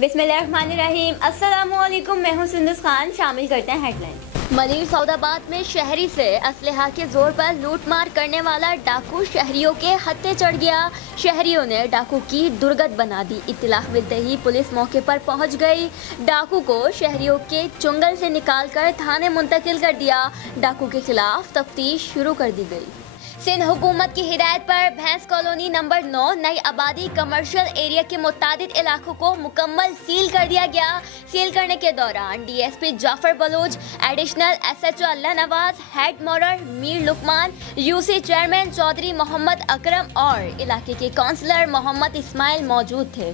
बिस्मिल्लाहिर्रहमानिर्रहीम। अस्सलामु अलैकुम, मैं हूं सुंदस खान। शामिल करते हैं हेडलाइंस। मलिर सौदाबाद में शहरी से असलहा के जोर पर लूटमार करने वाला डाकू शहरियों के हत्थे चढ़ गया। शहरियों ने डाकू की दुर्गत बना दी। इत्तला मिलते ही पुलिस मौके पर पहुंच गई। डाकू को शहरियों के चुंगल से निकालकर थाने मुंतकिल कर दिया। डाकू के खिलाफ तफ्तीश शुरू कर दी गई। सिंध हुकूमत की हिदायत पर भैंस कॉलोनी नंबर 9 नई आबादी कमर्शियल एरिया के मुतादिद इलाकों को मुकम्मल सील कर दिया गया। सील करने के दौरान DSP Jafar Baloch, additional SHO Allah Nawaz, head मॉडर मीर लुकमान, यूसी चेयरमैन चौधरी मोहम्मद अकरम और इलाके के काउंसलर मोहम्मद इस्माइल मौजूद थे।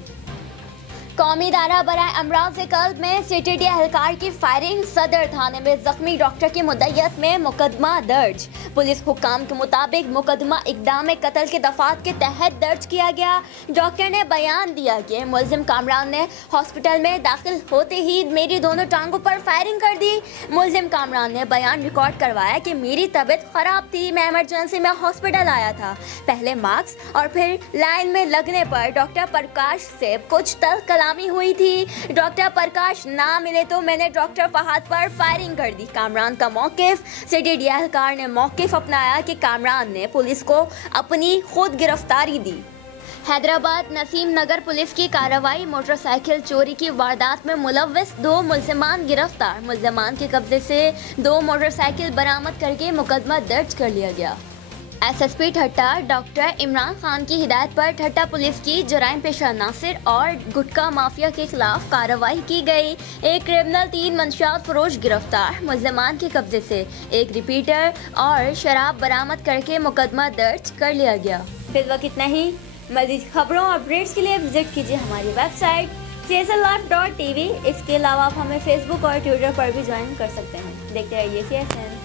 कौमी दायरा बराए अमराज कल्ब में सीटीडी एहलकार की फायरिंग। सदर थाने में जख्मी डॉक्टर की मुद्दत में मुकदमा दर्ज। पुलिस हुक्काम के मुताबिक मुकदमा इक़दाम कत्ल के दफात के तहत दर्ज किया गया। डॉक्टर ने बयान दिया कि मुलजिम कामरान ने हॉस्पिटल में दाखिल होते ही मेरी दोनों टांगों पर फायरिंग कर दी। मुलजिम कामरान ने बयान रिकॉर्ड करवाया कि मेरी तबीयत ख़राब थी, मैं इमरजेंसी में हॉस्पिटल आया था। पहले मार्क्स और फिर लाइन में लगने पर डॉक्टर प्रकाश से कुछ तल्ख कलामी हुई थी। डॉक्टर प्रकाश ना मिले तो मैंने डॉक्टर फहद पर फायरिंग कर दी। कामरान का मौक़िफ़। सीटीडी एहलकार ने मौक़िफ़ अपनाया कि कामरान ने पुलिस को अपनी खुद गिरफ्तारी दी। हैदराबाद नसीम नगर पुलिस की कार्रवाई। मोटरसाइकिल चोरी की वारदात में मुलव्विस 2 मुलजिमान गिरफ्तार। मुलजिमान के कब्जे से 2 मोटरसाइकिल बरामद करके मुकदमा दर्ज कर लिया गया। एसएसपी ठट्टा डॉक्टर इमरान खान की हिदायत पर ठट्टा पुलिस की जराइम पेशा नासिर और गुटखा माफिया के खिलाफ कार्रवाई की गई। एक क्रिमिनल 3 मंशियात फरोश गिरफ्तार। मुलजिमान के कब्जे से 1 रिपीटर और शराब बरामद करके मुकदमा दर्ज कर लिया गया। फिर वक्त इतना ही। मज़ीद खबरों और अपडेट्स के लिए विजिट कीजिए हमारी वेबसाइट cslife.tv। इसके अलावा आप हमें फेसबुक और ट्विटर पर भी ज्वाइन कर सकते हैं। देखते रहिए CSN।